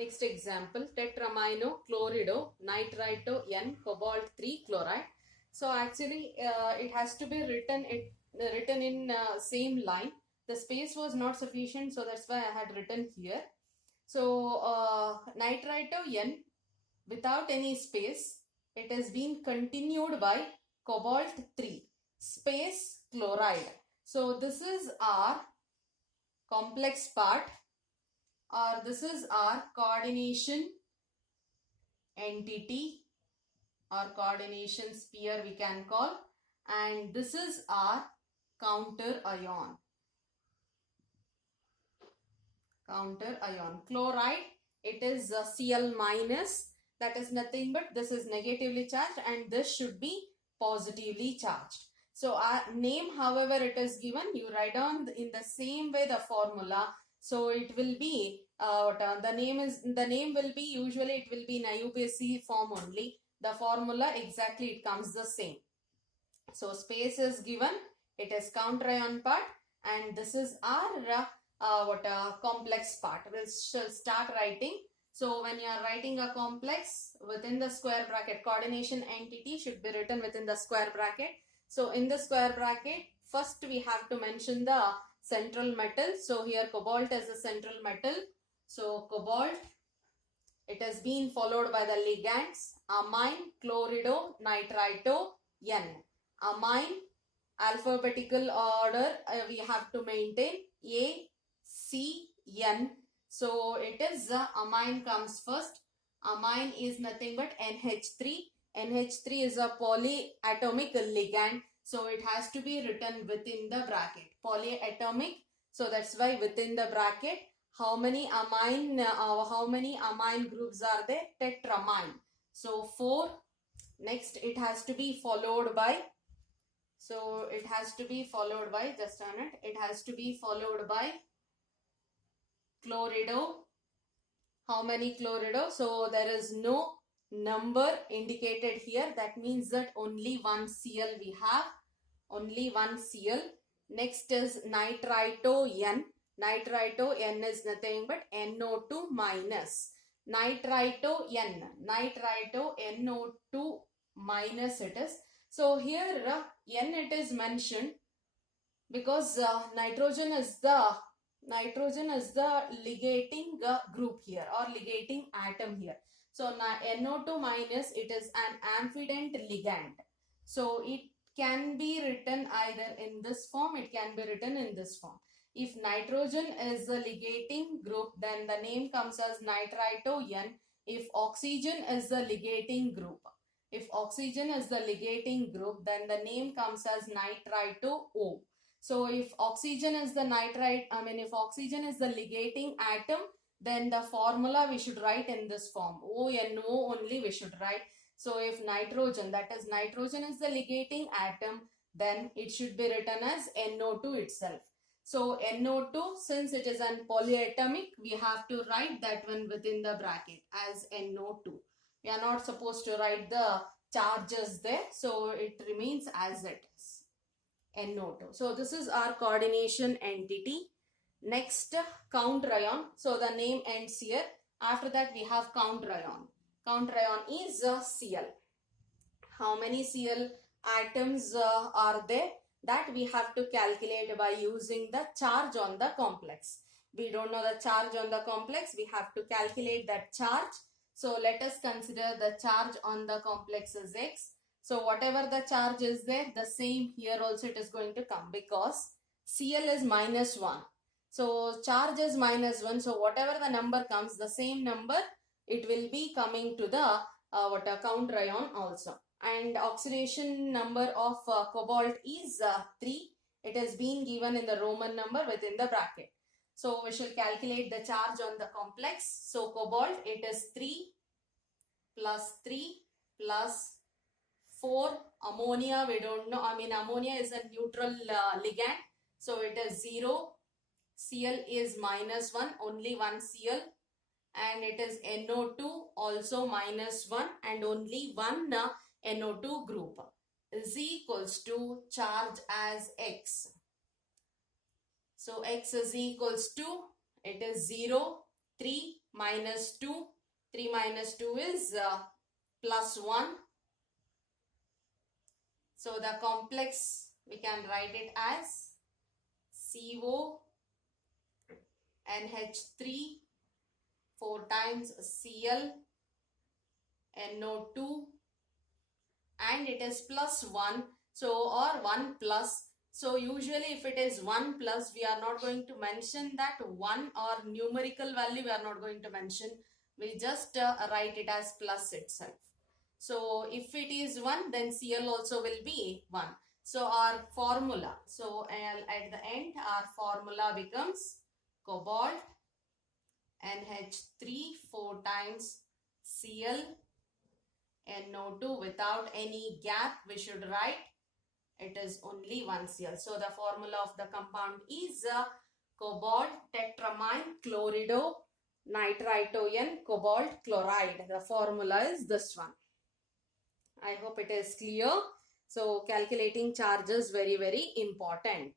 Next example, tetramino chlorido nitrito N cobalt 3 chloride. So actually it has to be written in same line. The space was not sufficient, so that's why I had written here. So nitrito N without any space, it has been continued by cobalt 3 space chloride. So this is our complex part, or this is our coordination entity or coordination sphere we can call, and this is our counter ion. Chloride, it is Cl minus, that is nothing but this is negatively charged and this should be positively charged. So our name, however it is given, you write down in the same way the formula. So it will be the name will be, usually it will be in IUPAC form only. The formula exactly it comes the same. So space is given, it is counter ion part, and this is our complex part. We shall start writing. So when you are writing a complex, within the square bracket, coordination entity should be written within the square bracket. So in the square bracket, first we have to mention the central metal. So here cobalt is a central metal. So cobalt, it has been followed by the ligands amine, chlorido, nitrito, N. Amine, alphabetical order we have to maintain A, C, N. So it is amine comes first. Amine is nothing but NH3. NH3 is a polyatomic ligand. So it has to be written within the bracket. Polyatomic. So that's why within the bracket, how many amine groups are there? Tetramine. So 4. Next it has to be followed by, just a minute, it has to be followed by chlorido. How many chlorido? So there is no number indicated here. That means that only one Cl we have. Only one Cl. Next is nitrito N. Nitrito N is nothing but NO2 minus. Nitrito N. Nitrito NO2 minus it is. So here N it is mentioned because nitrogen is the ligating group here, or ligating atom here. So NO2 minus, it is an amphident ligand. So it can be written either in this form, it can be written in this form. If nitrogen is the ligating group, then the name comes as nitrito N. If oxygen is the ligating group, then the name comes as nitrito O. So if oxygen is the ligating atom, then the formula we should write in this form. ONO only we should write. So if nitrogen is the ligating atom, then it should be written as NO2 itself. So NO2, since it is an polyatomic, we have to write that one within the bracket as NO2. We are not supposed to write the charges there. So it remains as it is. NO2. So this is our coordination entity. Next, counter ion. So the name ends here. After that we have counter ion. Counter ion is Cl. How many Cl atoms are there? That we have to calculate by using the charge on the complex. We don't know the charge on the complex. We have to calculate that charge. So let us consider the charge on the complex is X. So whatever the charge is there, the same here also it is going to come, because Cl is -1. So charge is -1. So whatever the number comes, the same number it will be coming to the counter ion also. And oxidation number of cobalt is 3. It has been given in the Roman number within the bracket. So we shall calculate the charge on the complex. So cobalt, it is 3 plus 3 plus 4. Ammonia, we don't know. Ammonia is a neutral ligand. So it is 0. Cl is -1. Only one Cl. And it is NO2 also -1. And only one NO2 group is equals to charge as X. So X is equals to, it is 0, 3 minus 2. 3 minus 2 is plus 1. So the complex, we can write it as CO NH3 4 times Cl NO2, and it is plus 1. So, or 1 plus. So usually if it is 1 plus, we are not going to mention that 1 or numerical value, we are not going to mention. We just write it as plus itself. So if it is 1, then Cl also will be 1. So our formula, so at the end our formula becomes cobalt NH3 4 times Cl NO2 without any gap. We should write it is only 1 Cl. So the formula of the compound is cobalt tetramine chlorido nitritoen cobalt chloride. The formula is this one. I hope it is clear. So calculating charges very, very important.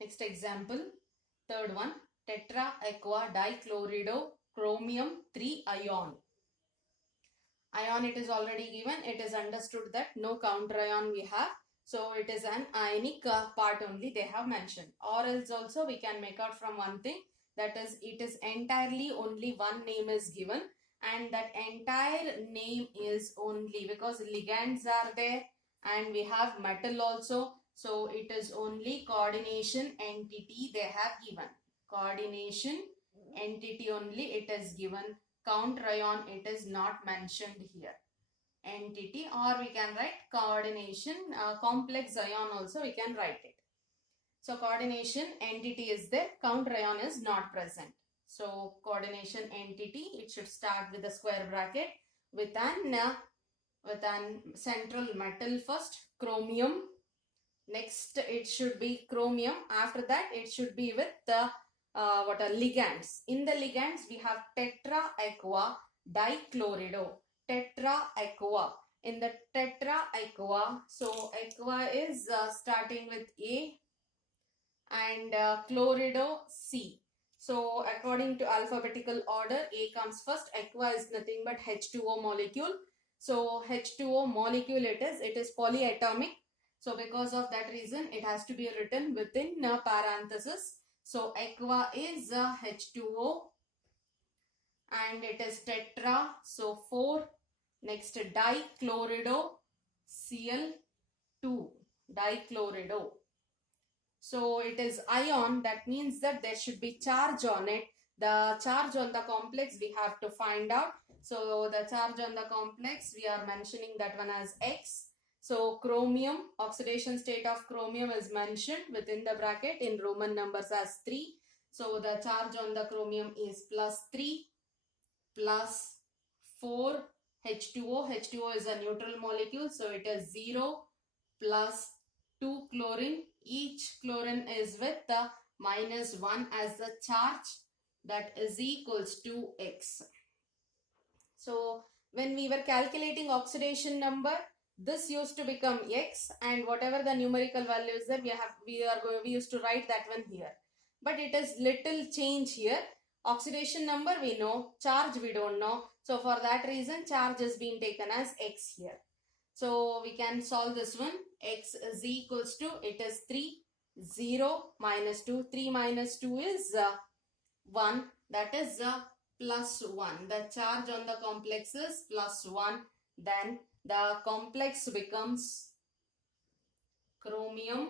Next example, third one, tetra aqua dichlorido chromium 3 ion. Ion, it is already given. It is understood that no counter ion we have. So it is an ionic part only they have mentioned. Or else also we can make out from one thing, that is it is entirely only one name is given, and that entire name is only because ligands are there and we have metal also. So it is only coordination entity they have given. Coordination entity only it is given. Counter ion it is not mentioned here. Entity, or we can write coordination complex ion also we can write it. So coordination entity is there, counter ion is not present. So coordination entity, it should start with a square bracket with an central metal first, chromium. Next it should be chromium. After that it should be with the what are ligands. In the ligands we have tetra aqua dichlorido. Tetra aqua. In the tetra aqua, so aqua is starting with A and chlorido C. So according to alphabetical order, A comes first. Aqua is nothing but H2O molecule. So H2O molecule it is polyatomic. So because of that reason, it has to be written within parenthesis. So aqua is H2O and it is tetra. So 4. Next dichlorido Cl2. Dichlorido. So it is ion, that means that there should be charge on it. The charge on the complex we have to find out. So the charge on the complex we are mentioning that one as X. So chromium, oxidation state of chromium is mentioned within the bracket in Roman numbers as 3. So the charge on the chromium is plus 3 plus 4 H2O. H2O is a neutral molecule, so it is 0 plus 2 chlorine. Each chlorine is with the minus 1 as the charge, that is equals to X. So when we were calculating oxidation number, this used to become X, and whatever the numerical value is there, we used to write that one here. But it is little change here. Oxidation number we know, charge we don't know. So for that reason, charge is being taken as X here. So we can solve this one. X is equals to, it is 3, 0 minus 2. 3 minus 2 is 1. That is plus 1. The charge on the complex is plus 1. Then the complex becomes chromium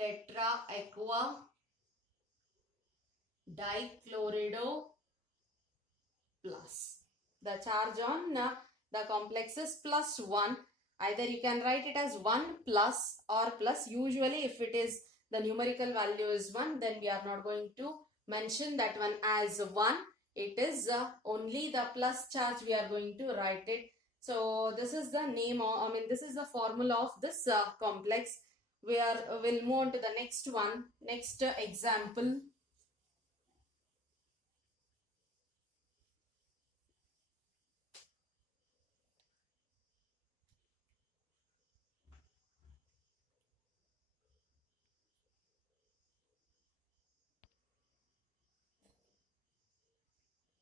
tetra aqua dichlorido plus. The charge on the complex is plus 1. Either you can write it as 1 plus or plus. Usually if it is the numerical value is 1, then we are not going to mention that one as 1. It is only the plus charge we are going to write it. So this is the name, this is the formula of this complex. We'll move on to the next one. Next example.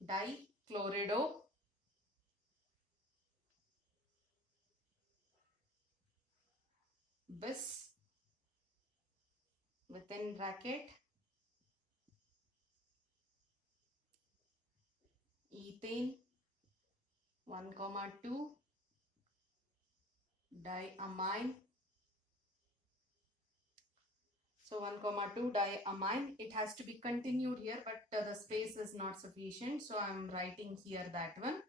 dichlorido bis within bracket ethane 1,2 diamine. So 1,2 diamine. It has to be continued here, but the space is not sufficient. So I am writing here that one.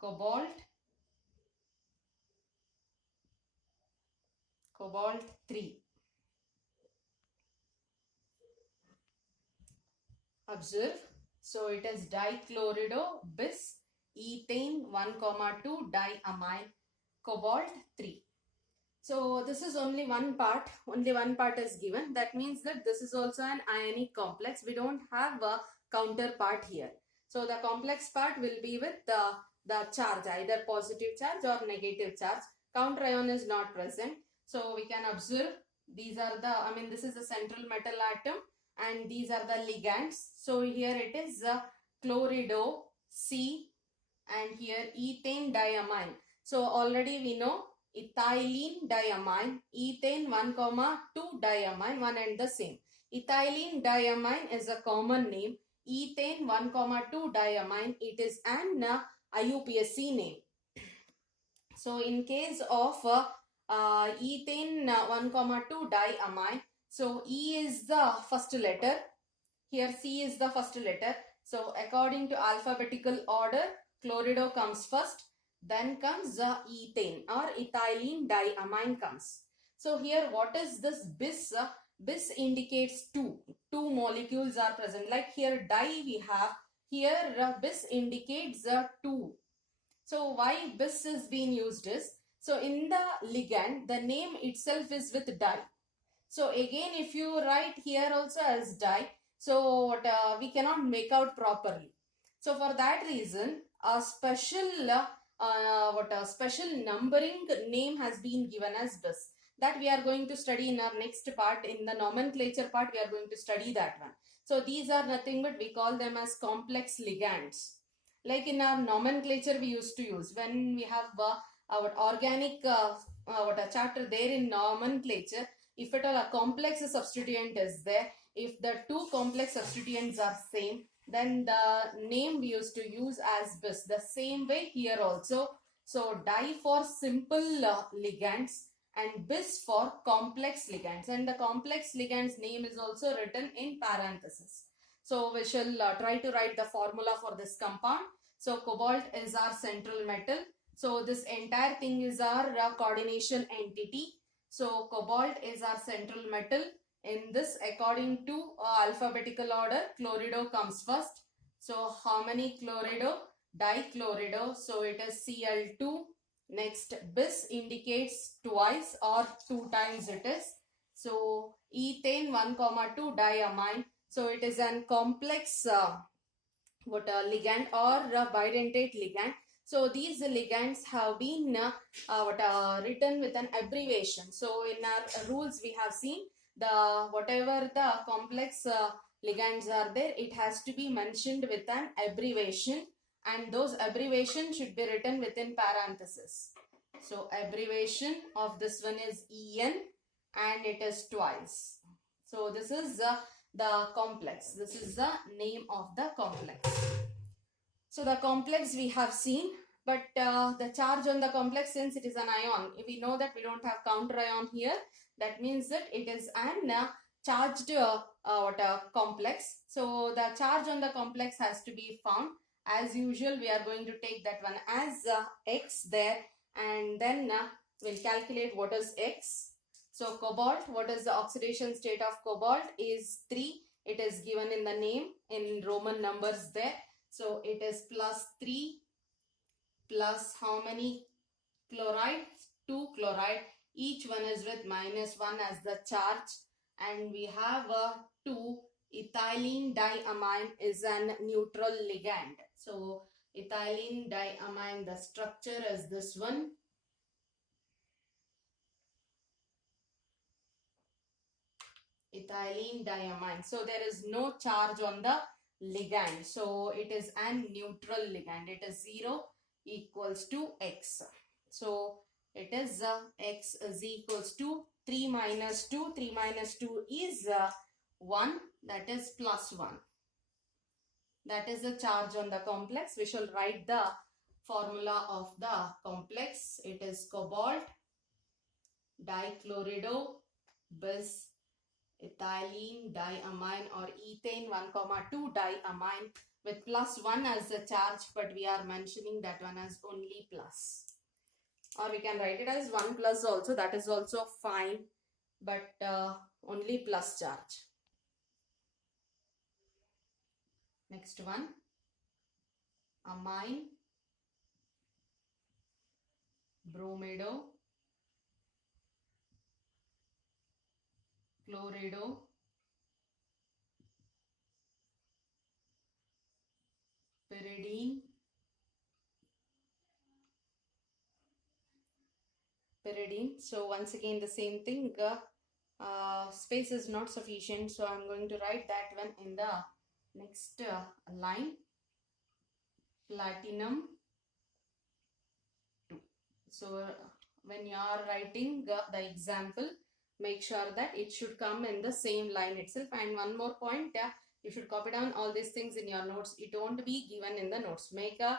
Cobalt 3. Observe. So it is dichlorido bis ethane 1,2 diamine cobalt 3. So this is only one part is given. That means that this is also an ionic complex. We don't have a counterpart here. So the complex part will be with the charge, either positive charge or negative charge. Counter ion is not present. So we can observe these are this is the central metal atom and these are the ligands. So here it is chlorido C and here ethane diamine. So already we know ethylene diamine, ethane 1,2 diamine, one and the same. Ethylene diamine is a common name. Ethane 1,2 diamine, it is an IUPAC name. So in case of ethane 1,2 diamine, so E is the first letter. Here C is the first letter. So according to alphabetical order, chlorido comes first. Then comes the ethane or ethylene diamine comes. So here what is this bis? Bis indicates two molecules are present. Like here di we have. Here bis indicates two. So why bis is being used is, so in the ligand the name itself is with di. So again if you write here also as di, so we cannot make out properly. So for that reason a special special numbering name has been given as bis, that we are going to study in our next part. In the nomenclature part we are going to study that one. So these are nothing but we call them as complex ligands. Like in our nomenclature we used to use when we have our organic chapter there in nomenclature. If at all a complex substituent is there, if the two complex substituents are same, then the name we used to use as bis. The same way here also. So di for simple ligands and bis for complex ligands, and the complex ligands name is also written in parenthesis. So we shall try to write the formula for this compound. So cobalt is our central metal. So this entire thing is our coordination entity. So cobalt is our central metal. In this, according to alphabetical order, chlorido comes first. So how many chlorido? Dichlorido. So it is Cl2. Next, bis indicates twice or two times it is. So ethane 1,2 diamine. So it is an complex ligand or bidentate ligand. So these ligands have been written with an abbreviation. So in our rules we have seen the whatever the complex ligands are there, it has to be mentioned with an abbreviation, and those abbreviations should be written within parenthesis. So abbreviation of this one is En and it is twice. So this is the complex. This is the name of the complex. So the complex we have seen, but the charge on the complex, since it is an ion, we know that we don't have counter ion here. That means that it is an charged complex. So the charge on the complex has to be found. As usual, we are going to take that one as X there, and then we'll calculate what is X. So cobalt, what is the oxidation state of cobalt is 3. It is given in the name in Roman numbers there. So it is +3 plus how many chloride? 2 chloride. Each one is with -1 as the charge. And we have 2 ethylene diamine is an neutral ligand. So ethylene diamine, the structure is this one. Ethylene diamine. So there is no charge on the ligand. So it is a neutral ligand. It is 0 equals to x. So it is x is equals to 3 minus 2. 3 minus 2 is 1. That is plus 1. That is the charge on the complex. We shall write the formula of the complex. It is cobalt dichlorido bis ethylene diamine or ethane 1,2 diamine with plus 1 as the charge, but we are mentioning that one as only plus. Or we can write it as 1 plus also, that is also fine, but only plus charge. Next one, amine bromido chlorido pyridine So once again the same thing, space is not sufficient, so I'm going to write that one in the next line, platinum 2. So when you are writing the example, make sure that it should come in the same line itself. And one more point, you should copy down all these things in your notes. It won't be given in the notes. Make a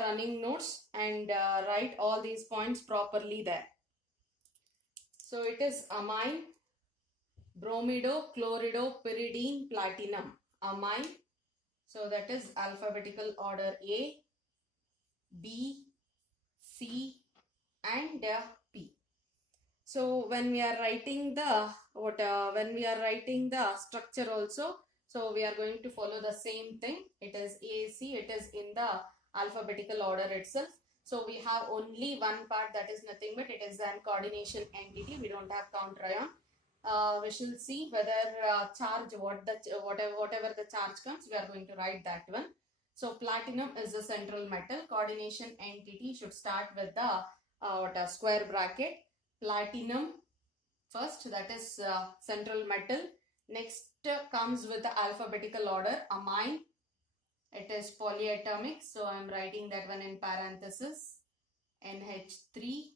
running notes and write all these points properly there. So it is amine bromido chlorido pyridine platinum. Amine, so that is alphabetical order A, B, C and P. So when we are writing the structure also, so we are going to follow the same thing. It is AC, it is in the alphabetical order itself. So we have only one part, that is nothing but it is an coordination entity. We don't have counter ion. We shall see whether charge, whatever the charge comes, we are going to write that one. So platinum is the central metal. Coordination entity should start with the square bracket. Platinum first, that is central metal. Next comes with the alphabetical order. Amine, it is polyatomic, so I am writing that one in parenthesis. NH3,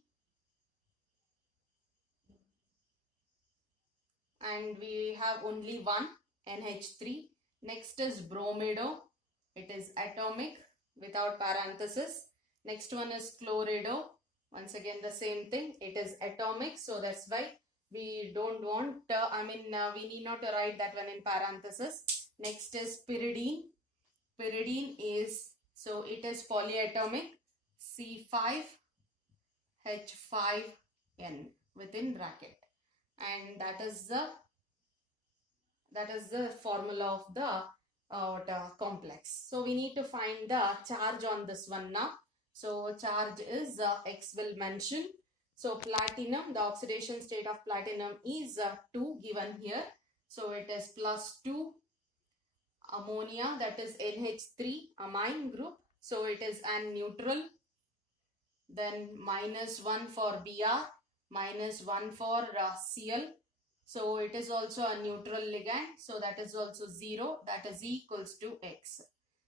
and we have only one, NH3. Next is bromido, it is atomic without parenthesis. Next one is chlorido. Once again the same thing, it is atomic, so that's why we don't want, we need not to write that one in parenthesis. Next is pyridine. Pyridine is, so it is polyatomic, C5H5N within bracket, and that is the formula of the complex. So we need to find the charge on this one now. So charge is X will mention. So platinum, the oxidation state of platinum is 2 given here. So it is plus 2. Ammonia, that is NH3 amine group. So it is an neutral. Then minus 1 for Br, minus 1 for Cl. So it is also a neutral ligand. So that is also 0. That is equals to X.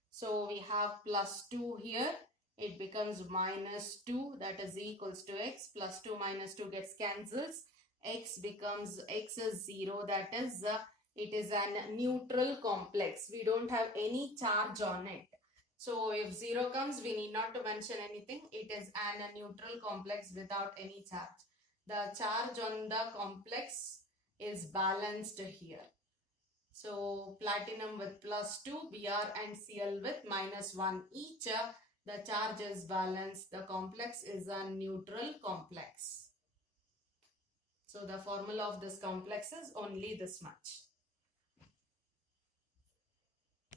So we have plus 2 here. It becomes minus 2, that is equals to X. Plus 2 minus 2 gets cancels. X is 0, that is it is a neutral complex. We don't have any charge on it. So if 0 comes, we need not to mention anything. It is a neutral complex without any charge. The charge on the complex is balanced here. So platinum with plus 2, Br and Cl with minus 1 each. The charge is balanced. The complex is a neutral complex. So the formula of this complex is only this much.